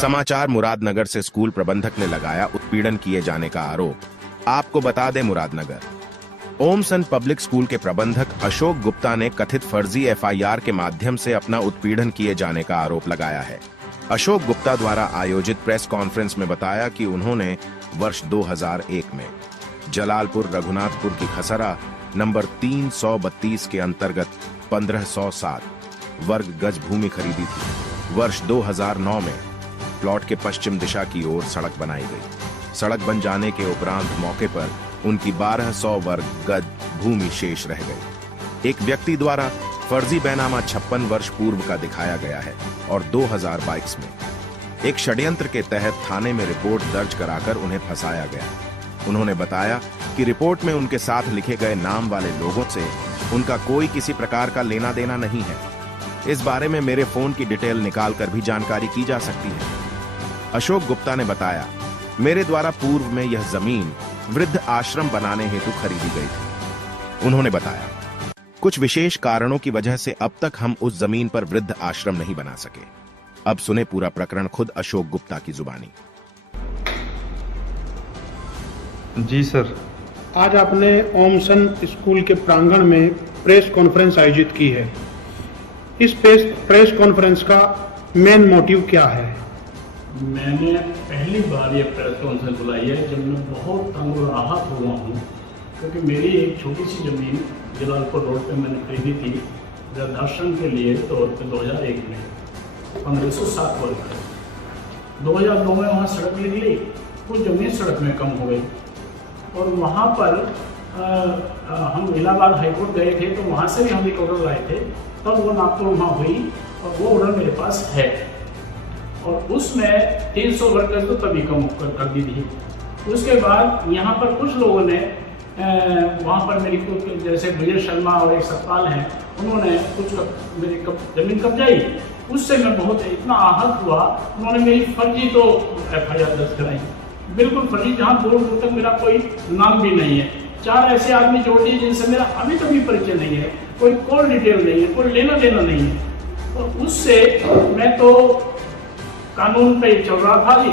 समाचार मुरादनगर से स्कूल प्रबंधक ने लगाया उत्पीड़न किए जाने का आरोप। आपको बता दें, मुरादनगर ओमसन पब्लिक स्कूल के प्रबंधक अशोक गुप्ता ने कथित फर्जी एफआईआर के माध्यम से अपना उत्पीड़न किए जाने का आरोप लगाया है। अशोक गुप्ता द्वारा आयोजित प्रेस कॉन्फ्रेंस में बताया कि उन्होंने वर्ष 2001 में जलालपुर रघुनाथपुर की खसरा नंबर 332 के अंतर्गत 1507 वर्ग गज भूमि खरीदी थी। वर्ष 2009 में प्लॉट के पश्चिम दिशा की ओर सड़क बनाई गई। सड़क बन जाने के उपरांत मौके पर उनकी 1200 वर्ग गज भूमि शेष रह गई। एक व्यक्ति द्वारा फर्जी बैनामा 56 वर्ष पूर्व का दिखाया गया है और 2022 में एक षड्यंत्र के तहत थाने में रिपोर्ट दर्ज कराकर उन्हें फंसाया गया। उन्होंने बताया कि रिपोर्ट में उनके साथ लिखे गए नाम वाले लोगों से उनका कोई किसी प्रकार का लेना देना नहीं है। इस बारे में मेरे फोन की डिटेल निकाल कर भी जानकारी की जा सकती है। अशोक गुप्ता ने बताया, मेरे द्वारा पूर्व में यह जमीन वृद्ध आश्रम बनाने हेतु खरीदी गई थी। उन्होंने बताया, कुछ विशेष कारणों की वजह से अब तक हम उस जमीन पर वृद्ध आश्रम नहीं बना सके। अब सुने पूरा प्रकरण खुद अशोक गुप्ता की जुबानी। जी सर, आज आपने ओमसन स्कूल के प्रांगण में प्रेस कॉन्फ्रेंस आयोजित की है। इस प्रेस कॉन्फ्रेंस का मेन मोटिव क्या है? मैंने पहली बार ये प्रेस कॉन्फ्रेंस बुलाई है जब मैं बहुत तंग और आहत हुआ हूँ, क्योंकि मेरी एक छोटी सी ज़मीन जलालपुर रोड पे मैंने खरीदी थी वृद्धाश्रम के लिए तौर पे 2001 में 1507 वर्ग है। 2002 में वहाँ सड़क निकली, कुछ ज़मीन सड़क में कम हो गई और वहाँ पर हम इलाहाबाद हाईकोर्ट गए थे तो वहाँ से भी हम एक ऑर्डर लाए थे, तब वो नापतोल वहाँ हुई और वो ऑर्डर मेरे पास है और उसमें 300 वर्ग तो तभी कम कर दी थी। उसके बाद यहाँ पर कुछ लोगों ने वहाँ पर मेरी कुछ जैसे विजय शर्मा और एक सतपाल हैं, उन्होंने कुछ मेरी जमीन कब्जाई। उससे मैं बहुत इतना आहत हुआ, उन्होंने मेरी फर्जी तो एफआईआर दर्ज कराई, बिल्कुल फर्जी, जहाँ दूर दूर तक मेरा कोई नाम भी नहीं है। 4 ऐसे आदमी जोड़ दिए जिनसे मेरा अभी तक भी परिचय नहीं है, कोई कॉल डिटेल नहीं है, कोई लेना देना नहीं है। और उससे मैं तो कानून पे चल रहा था जी,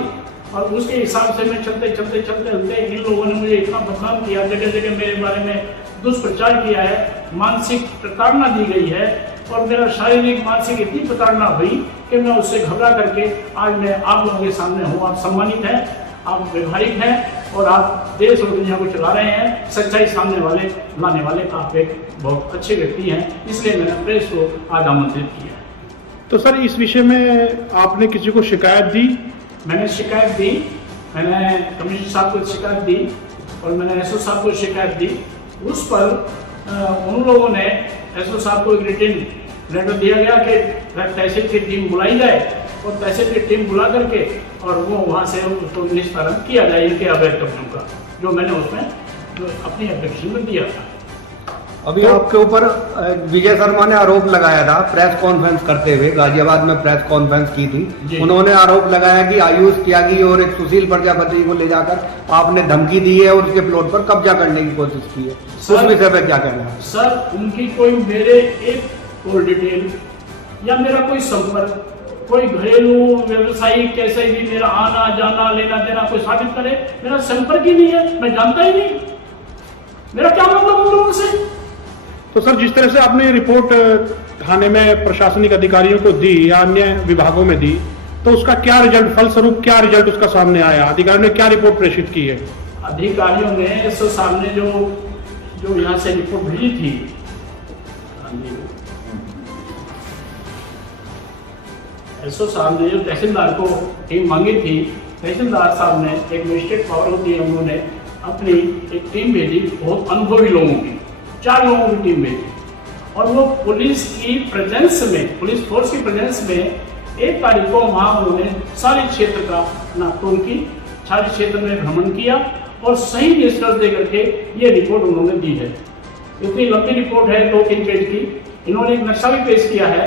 और उसके हिसाब से मैं चलते इन लोगों ने मुझे इतना बदनाम किया, जगह जगह मेरे बारे में दुष्प्रचार किया है, मानसिक प्रताड़ना दी गई है और मेरा शारीरिक मानसिक इतनी प्रताड़ना हुई कि मैं उससे घबरा करके आज मैं आप लोगों के सामने हूँ। आप सम्मानित हैं, आप व्यवहारिक हैं और आप देश और दुनिया को चला रहे हैं। सच्चाई सामने वाले लाने वाले आप एक बहुत अच्छे व्यक्ति हैं, इसलिए मैंने प्रेस को आज आमंत्रित किया। तो सर, इस विषय में आपने किसी को शिकायत दी? मैंने शिकायत दी, मैंने कमिश्नर साहब को शिकायत दी और मैंने एसओ साहब को शिकायत दी। उस पर उन लोगों ने एसओ साहब को एक रिटन लेटर दिया गया कि तहसील की टीम बुलाई जाए और तहसील की टीम बुला करके और वो वहाँ से उसको निस्तारण किया जाए इनके अवैध कब्जों का, जो मैंने उसमें अपनी एप्लीकेशन में दिया था। अभी आपके ऊपर विजय शर्मा ने आरोप लगाया था प्रेस कॉन्फ्रेंस करते हुए, गाजियाबाद में प्रेस कॉन्फ्रेंस की थी। उन्होंने आरोप लगाया कि आयुष त्यागी और एक सुशील प्रजापति को ले जाकर आपने धमकी दी है और उसके प्लॉट पर कब्जा करने की कोशिश की है। उस विषय पर क्या कहना है? सर, उनकी कोई मेरे एक कॉल डिटेल या मेरा कोई संपर्क, कोई घरेलू व्यवसायिक कैसे भी मेरा आना जाना लेना देना कोई साबित करे, मेरा संपर्क ही नहीं है, मैं जानता ही नहीं, मेरा क्या मतलब उन लोगों से। तो सर, जिस तरह से आपने रिपोर्ट थाने में प्रशासनिक अधिकारियों को दी या अन्य विभागों में दी, तो उसका क्या रिजल्ट, फलस्वरूप क्या रिजल्ट उसका सामने आया? अधिकारियों ने क्या रिपोर्ट प्रेषित की है? अधिकारियों ने एसओ साहब ने जो यहाँ से रिपोर्ट भेजी थी, एसओ साहब ने जो तहसीलदार को टीम मांगी थी, तहसीलदार साहब ने एक मजिस्ट्रेट पावर होती है, उन्होंने अपनी एक टीम भेजी, बहुत अनुभवी लोगों की, 4 लोगों की टीम भेजी और वो पुलिस की प्रेजेंस में, पुलिस फोर्स की प्रेजेंस में 1 तारीख को वहाँ उन्होंने सारे क्षेत्र का नापतोल की, सारे क्षेत्र में भ्रमण किया और सही निष्कर्ष दे करके ये रिपोर्ट उन्होंने दी है। इतनी लंबी रिपोर्ट है, 2-3 पेज की। इन्होंने एक नक्शा भी पेश किया है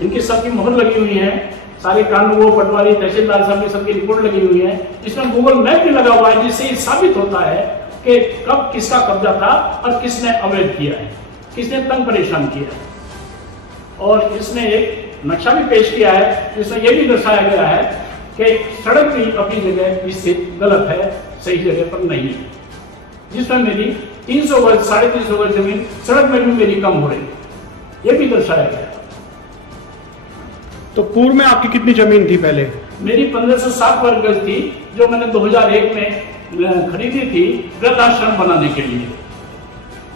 इनकी सबकी मोहर लगी हुई है, सारे कानून पटवारी तहसीलदार साहब की सबकी रिपोर्ट लगी हुई है। इसमें गूगल मैप भी लगा हुआ है, जिससे ये साबित होता है कि कब किसका कब्जा था और किसने अवैध किया है, किसने तंग परेशान किया है। और इसमें एक नक्शा भी पेश किया है, जिसमें यह भी दर्शाया गया है कि सड़क भी अपनी जगह स्थित गलत है, सही जगह पर नहीं है, जिसमें मेरी 300 वर्ग 350 वर्ग जमीन सड़क में भी मेरी कम हो रही है, यह भी दर्शाया गया है। तो पूर्व में आपकी कितनी जमीन थी पहले? मेरी 1507 वर्ग गज थी, जो मैंने 2001 में खरीदी थी वृद्धाश्रम बनाने के लिए,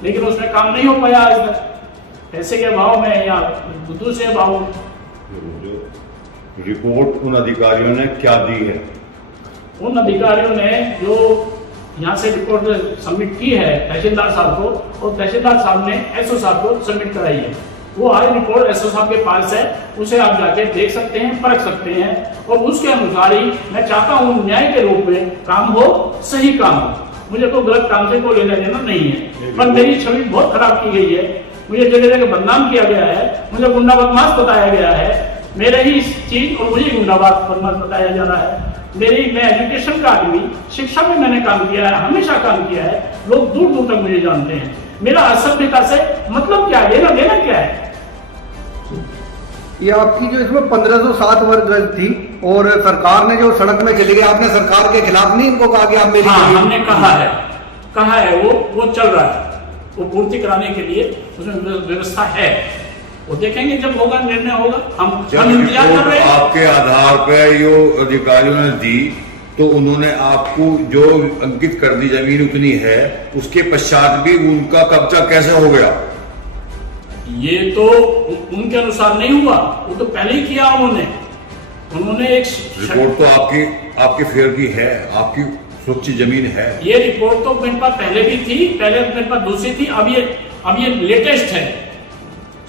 लेकिन उसमें काम नहीं हो पाया आज तक, पैसे के अभाव में या दूसरे अभाव में। रिपोर्ट उन अधिकारियों ने क्या दी है? उन अधिकारियों ने जो यहाँ से रिपोर्ट सबमिट की है तहसीलदार साहब को, और तहसीलदार साहब ने एसओ साहब को सबमिट कराई है। वो हर रिपोर्ट एसओ साहब के पास है, उसे आप जाके देख सकते हैं, परख सकते हैं, और उसके अनुसार ही मैं चाहता हूँ न्याय के रूप में काम हो, सही काम हो। मुझे तो गलत काम से कोई लेना देना नहीं है, पर मेरी छवि बहुत खराब की गई है, मुझे जगह जगह बदनाम किया गया है, मुझे गुंडा बदमाश बताया गया है, मेरे ही चीज और मुझे गुंडा बदमाश बताया जा रहा है। मैं एजुकेशन का आदमी, शिक्षा में मैंने काम किया है, हमेशा काम किया है, लोग दूर दूर तक मुझे जानते हैं। मेरा असभ्यता से मतलब क्या है, लेना देना क्या है? ये आपकी जो इसमें 1507 वर्ग गज थी, और सरकार ने जो सड़क में चली गई, आपने सरकार के खिलाफ नहीं इनको कहा कि आप मेरी? हाँ, हमने कहा है, वो चल रहा है, वो पूर्ति कराने के लिए उसमें व्यवस्था है, वो देखेंगे जब होगा, निर्णय होगा। हम इंतजार कर रहे हैं। आपके आधार पर जो अधिकारियों ने दी, तो उन्होंने आपको जो अंकित कर दी जमीन उतनी है, उसके पश्चात भी उनका कब्जा कैसे हो गया? ये तो उनके अनुसार नहीं हुआ, वो तो पहले ही किया उन्होंने एक रिपोर्ट तो आपके फेयर की है, आपकी सुरक्षित जमीन है। ये रिपोर्ट तो मेरे पास पहले भी थी, पहले मेरे पास दूसरी थी, अब ये लेटेस्ट है।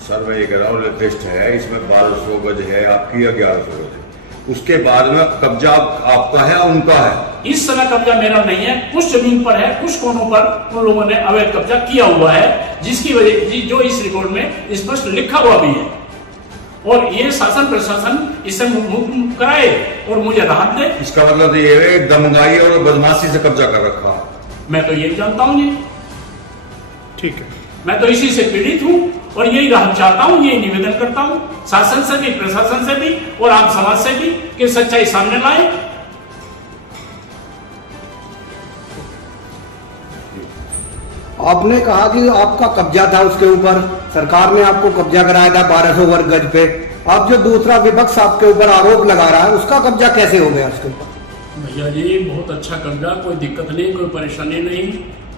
सर मैं ये कह रहा हूँ लेटेस्ट है, इसमें 1200 गज है आपकी या 1100 गज है, उसके बाद में कब्जा आपका है उनका है? इस समय कब्जा मेरा नहीं है, कुछ जमीन पर है, कुछ कोनों पर उन लोगों ने अवैध कब्जा किया हुआ है, जिसकी वजह जो इस रिकॉर्ड में स्पष्ट लिखा हुआ भी है। और ये शासन प्रशासन इसे मुक्त कराए और मुझे राहत दे। इसका मतलब ये है दमगाई और बदमाशी से कब्जा कर रखा। मैं तो यही जानता हूँ जी, ठीक है, मैं तो इसी से पीड़ित हूँ और यही राहत चाहता हूँ, यही निवेदन करता हूँ शासन से भी, प्रशासन से भी और आम समाज से भी, कि सच्चाई सामने लाए। आपने कहा कि आपका कब्जा था उसके ऊपर, सरकार ने आपको कब्जा कराया था 1200 वर्ग गज पे। अब जो दूसरा विपक्ष आपके ऊपर आरोप लगा रहा है, उसका कब्जा कैसे हो गया उसके ऊपर? भैया जी बहुत अच्छा कब्जा, कोई दिक्कत नहीं, कोई परेशानी नहीं।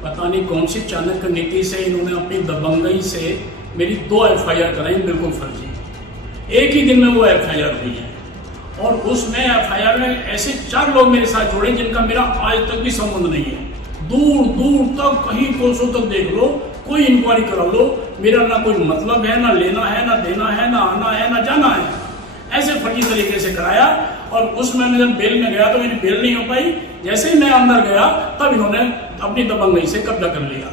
पता नहीं कौन सी चाणक्य नीति से इन्होंने अपनी दबंगई से मेरी 2 FIR कराई, बिल्कुल फर्जी। एक ही दिन में वो FIR हुई है, और उसमें FIR में ऐसे 4 लोग मेरे साथ जुड़े जिनका मेरा आज तक भी संबंध नहीं है। दूर दूर तक, कहीं कोसों तक देख लो, कोई इंक्वायरी करा लो, मेरा ना कोई मतलब है, ना लेना है, ना देना है, ना आना है, ना जाना है। ऐसे फर्जी तरीके से कराया, और उसमें मैं जब बेल में गया तो मेरी बेल नहीं हो पाई। जैसे ही मैं अंदर गया तब इन्होंने अपनी दबंगई से कब्जा कर लिया।